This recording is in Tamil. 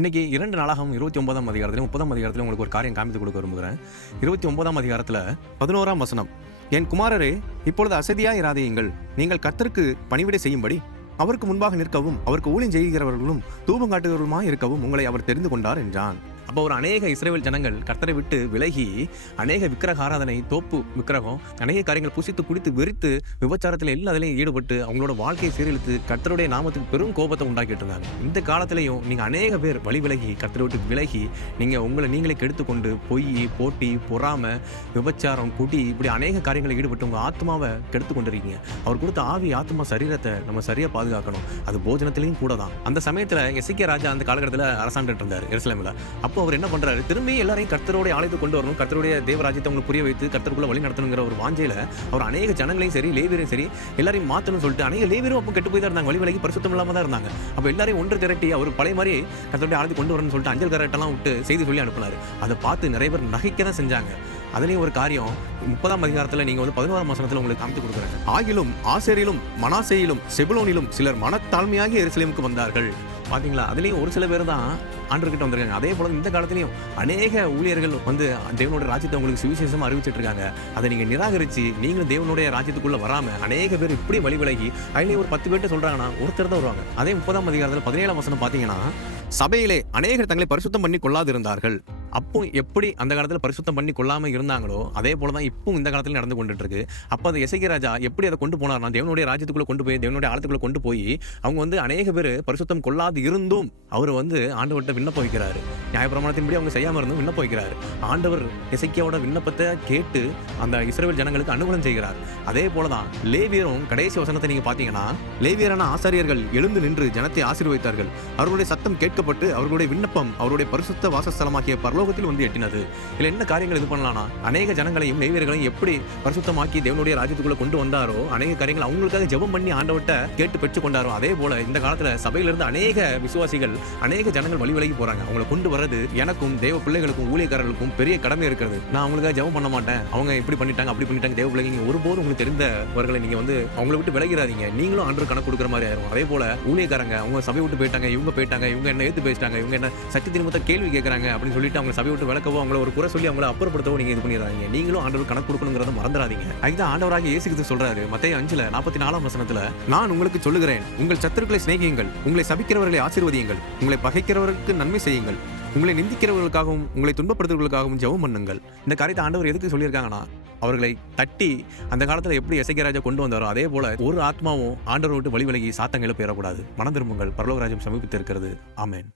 இன்னைக்கு 2 நாளாகவும் 29ஆம் அதிகாரத்திலும் 30ஆம் அதிகாரத்திலும் உங்களுக்கு ஒரு காரியம் காமித்து கொடுக்க விரும்புகிறேன். 29ஆம் அதிகாரத்தில் 11ஆம் வசனம், என் குமாரரே, இப்பொழுது அசதியாயிராதேயுங்கள். நீங்கள் கர்த்தருக்கு பணிவிடை செய்யும்படி அவருக்கு முன்பாக நிற்கவும் அவருக்கு ஊழியம் செய்கிறவர்களும் தூபம் காட்டுகிறவர்களுமாய் இருக்கவும் உங்களை அவர் தெரிந்து கொண்டார் என்றான். அப்போ ஒரு அநேக இஸ்ரவேல் ஜனங்கள் கர்த்தரை விட்டு விலகி அநேக விக்கிரக ஆராதனை, தோப்பு விக்கிரகம், அநேக காரியங்கள் புசித்து குடித்து வெறித்து விபச்சாரத்தில் எல்லாத்திலையும் ஈடுபட்டு அவங்களோட வாழ்க்கையை சீரழித்து கர்த்தருடைய நாமத்துக்கு பெரும் கோபத்தை உண்டாக்கிட்டு இருந்தாங்க. இந்த காலத்திலையும் நீங்க அநேக பேர் வழி விலகி கர்த்தரை விட்டு விலகி நீங்க உங்களை நீங்களே கெடுத்துக்கொண்டு பொய், போட்டி, பொறாமை, விபச்சாரம், குடி, இப்படி அநேக காரியங்களை ஈடுபட்டு உங்க ஆத்மாவை கெடுத்து கொண்டிருக்கீங்க. அவர் கொடுத்த ஆவி, ஆத்மா, சரீரத்தை நம்ம சரியா பாதுகாக்கணும். அது போஜனத்திலையும் கூட தான். அந்த சமயத்துல எசேக்கியா ராஜா அந்த காலகட்டத்தில் அரசாண்டுட்டு இருந்தார் எருசலேமில். அப்போ அவர் என்ன பண்றாரு, திரும்பி எல்லாரையும் கர்த்தருடைய ஆலயத்தை கொண்டு வரணும், கர்த்தருடைய தேவராஜ்யத்தை உங்களுக்கு புரிய வைத்து கர்த்தருக்குள்ள வழி நடத்தணுங்கிற ஒரு வாஞ்சையில அவர் அநேக ஜனங்களையும் சரி, லேவியரையும் சரி, எல்லாரையும் மாத்தணும்னு சொல்லிட்டு அநேக லேவியரும் அப்போ கெட்டு போய் தான் இருந்தாங்க, வழி விலகி பரிசுத்தம் இல்லாம தான் இருந்தாங்க. அப்போ எல்லாரையும் ஒன்று திரட்டி அவர் பழைய மாதிரி கர்த்தருடைய ஆலயத்தை கொண்டு வரணும்னு சொல்லிட்டு அஞ்சல் கரெக்டெல்லாம் விட்டு செய்தி சொல்லி அனுப்பினாரு. அதை பார்த்து நிறைய பேர் நகைக்க தான் செஞ்சாங்க. அதுலேயும் ஒரு காரியம் 30ஆம் அதிகாரத்தில் நீங்கள் 11ஆம் வசனத்தில் உங்களுக்கு காமித்து கொடுக்குறாங்க. ஆகிலும் ஆசேரிலும் மனாசேயிலும் செபுலோனிலும் சிலர் மனத்தாழ்மையாகி எருசலேமுக்கு வந்தார்கள். பாத்தீங்களா, அதுலேயும் ஒரு சில பேர் தான் ஆண்டவர்கிட்ட வந்திருக்காங்க. அதே போல இந்த காலத்திலையும் அநேக ஊழியர்கள் தேவனுடைய ராஜ்யத்தை உங்களுக்கு சுவிசேஷமா அறிவிச்சிட்டு இருக்காங்க. அதை நீங்க நிராகரிச்சு நீங்களும் தேவனுடைய ராஜ்யத்துக்குள்ள வராம அநேக பேர் இப்படி வழி விலகி அதுலேயும் ஒரு 10 பேர்ட்ட சொல்றாங்கன்னா ஒருத்தர் தான் வருவாங்க. அதே 30ஆம் அதிகாரத்தில் 17ஆம் வசனம் பாத்தீங்கன்னா, சபையிலே அநேகர் தங்களை பரிசுத்தம் பண்ணி கொள்ளாது இருந்தார்கள். அப்போ எப்படி அந்த காலத்தில் பரிசுத்தம் பண்ணி கொள்ளாம இருந்தாங்களோ அதே போலதான் இப்போ இந்த காலத்தில் நடந்து கொண்டுட்டு இருக்கு. அப்போ அது எசேக்கியா ராஜா எப்படி அதை கொண்டு போனார்னா, தேவனுடைய ராஜ்யத்துக்குள்ள கொண்டு போய் தேவனுடைய ஆலயத்துக்குள்ள கொண்டு போய் அவங்க அநேக பேர் பரிசுத்தம் கொள்ளாது இருந்தும் அவர் ஆண்டவர்கிட்ட விண்ணப்பம் வைக்கிறாரு. நியாயப்பிரமாணத்தின்படி அவங்க செய்யாம இருந்தும் விண்ணப்பம் வைக்கிறாரு. ஆண்டவர் எசேக்கியாவோட விண்ணப்பத்தை கேட்டு அந்த இஸ்ரவேல் ஜனங்களுக்கு அனுகூலம் செய்கிறார். அதே போலதான் லேவியரும் கடைசி வசனத்தை நீங்க பாத்தீங்கன்னா, லேவியரான ஆசாரியர்கள் எழுந்து நின்று ஜனத்தை ஆசீர்வதித்தார்கள். அவர்களுடைய சத்தம் கேட்கப்பட்டு அவர்களுடைய விண்ணப்பம் அவருடைய பரிசுத்த வாசஸ்தலமாகிய பரலோகத்தில் எட்டினது. இதுல என்ன காரியங்கள் இது பண்ணலாம்னா, அநேக ஜனங்களையும் லேவியர்களையும் எப்படி பரிசுத்தமாக்கி தேவனுடைய ராஜ்யத்துக்குள்ள கொண்டு வந்தாரோ, அநேக காரியங்கள் அவங்களுக்காக ஜெபம் பண்ணி ஆண்டவர்கிட்ட கேட்டு பெற்றுக் கொண்டாரோ, அதே போல இந்த காலத்துல சபையிலிருந்து அநேக விசுவாசிகள், அநேக ஜனங்கள் வழி விலகி போறாங்க. அவங்களை கொண்டு வர்றது எனக்கும் தேவ பிள்ளைகளுக்கும் ஊழியக்காரர்களுக்கும் பெரிய கடமை இருக்கிறது. நான் அவங்களுக்காக ஜெபம் பண்ண மாட்டேன், அவங்க இப்படி பண்ணிட்டாங்க அப்படி பண்ணிட்டாங்க. தேவ பிள்ளைங்க ஒருபோதும் உங்களுக்கு தெரிந்தவர்களை நீங்க அவங்களை விட்டு விலகிறாதீங்க. நீங்களும் ஆண்டவர் கணக்கு கொடுக்குற மாதிரி ஆயிரும். அதே போல ஊழியக்காரங்க அவங்க சபை விட்டு போயிட்டாங்க, இவங்க என்ன ஏத்து பேசிட்டாங்க, இவங்க என்ன சக்தி நிமித்த கேள்வி கேட்கறாங்க அப்படின்னு சொல்லிட்டு அவங்க சபை விட்டு விளக்கவோ அவங்கள ஒரு குறை சொல்லி அவங்கள அப்புறப்படுத்தவோ நீங்க இது பண்ணிடுறாங்க. நீங்களும் ஆண்டவர் கணக்கு கொடுக்கணுங்கிறத மறந்துடாதீங்க. அதுதான் ஆண்டவராக இயேசு கிறிஸ்து சொல்றாரு மத்தேயு 5:44 வசனத்துல, நான் உங்களுக்கு சொல்லுகிறேன், உங்கள் சத்துருக்களை சிநேகியுங்கள், உங்களை சபிக்கிறவர்களை ஆசீர்வதியுங்கள், உங்களை பகைக்கிறவர்களுக்கு நன்மை செய்யுங்கள், உங்களை நிந்திக்கிறவர்களுக்காகவும் உங்களை துன்பப்படுத்துவர்களுக்காகவும் ஜெபம் பண்ணுங்கள். இந்த காரியத்தை ஆண்டவர் எதுக்கு சொல்லியிருக்காங்கன்னா, அவர்களை தட்டி அந்த காலத்துல எப்படி எசேக்கியா ராஜா கொண்டு வந்தாரோ அதே போல ஒரு ஆத்மாவும் ஆண்டவர் விட்டு வழி விலகி சாத்தங்களை பெறக்கூடாது. மனம் திரும்புங்கள், பரலோக ராஜ்யம் சமீபித்து இருக்கிறது. ஆமென்.